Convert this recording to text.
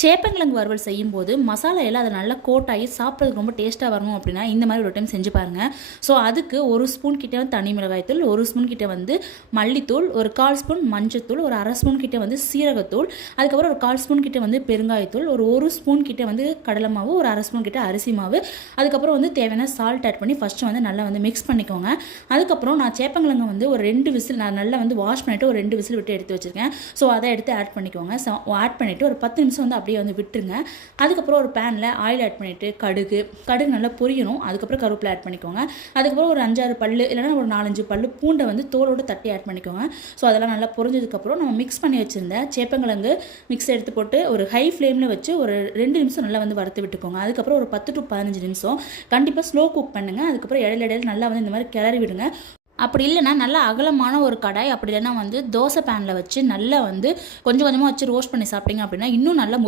சேப்பங்கிழங்கு வறுவல் செய்யும்போது மசாலா எல்லாம் அதை நல்லா கோட்டாகி சாப்பிட்றதுக்கு ரொம்ப டேஸ்ட்டாக வரணும் அப்படின்னா இந்த மாதிரி ஒரு டைம் செஞ்சு பாருங்கள். ஸோ அதுக்கு 1 ஸ்பூன் கிட்டே வந்து தனி மிளகாய்த்தூள், 1 ஸ்பூன் கிட்டே வந்து மல்லித்தூள், ஒரு 1/4 ஸ்பூன் மஞ்சத்தூள், ஒரு 1/2 ஸ்பூன் கிட்டே வந்து சீரகத்தூள், அதுக்கப்புறம் ஒரு 1/4 ஸ்பூன் கிட்டே வந்து பெருங்காயத்தூள், ஒரு ஸ்பூன் கிட்டே வந்து கடலை மாவு, ஒரு 1/2 ஸ்பூன் கிட்டே அரிசி மாவு, அதுக்கப்புறம் வந்து தேவையான சால்ட் ஆட் பண்ணி ஃபஸ்ட்டு வந்து நல்லா வந்து மிக்ஸ் பண்ணிக்கோங்க. அதுக்கப்புறம் நான் சேப்பங்கிழங்கு வந்து ஒரு 2 விசில் நான் நல்லா வந்து வாஷ் பண்ணிவிட்டு ஒரு 2 விசில் விட்டு எடுத்து வச்சுருக்கேன். ஸோ அதை எடுத்து ஆட் பண்ணிக்கோங்க. ஆட் பண்ணிவிட்டு ஒரு 10 நிமிஷம் வந்து அப்படியே வந்து விட்டுருங்க. அதுக்கப்புறம் ஒரு பேனில் ஆயில் ஆட் பண்ணிவிட்டு கடுகு நல்லா பொரியணும். அதுக்கப்புறம் கருவேப்பிலை ஆட் பண்ணிக்கோங்க. அதுக்கப்புறம் ஒரு 5-6 பல்லு இல்லைனா ஒரு 4-5 பல்லு பூண்டை வந்து தோலோடு தட்டி ஆட் பண்ணிக்கோங்க. ஸோ அதெல்லாம் நல்லா பொரிஞ்சதுக்கப்புறம் நம்ம மிக்ஸ் பண்ணி வச்சுருந்த சேப்பங்கிழங்கு மிக்ஸ் எடுத்து போட்டு ஒரு ஹை ஃப்ளேமில் வச்சு ஒரு 2 நிமிஷம் நல்லா வந்து வறுத்து விட்டுக்கோங்க. அதுக்கப்புறம் ஒரு 10 to 15 நிமிஷம் கண்டிப்பாக ஸ்லோ குக் பண்ணுங்கள். அதுக்கப்புறம் இடையில நல்லா வந்து இந்த மாதிரி கிளறி விடுங்க. அப்படி இல்லைனா நல்லா அகலமான ஒரு கடாய், அப்படி இல்லைனா வந்து தோசை பேனில் வச்சு நல்லா வந்து கொஞ்சம் கொஞ்சமாக வச்சு ரோஸ்ட் பண்ணி சாப்பிட்டீங்க அப்படின்னா இன்னும் நல்லா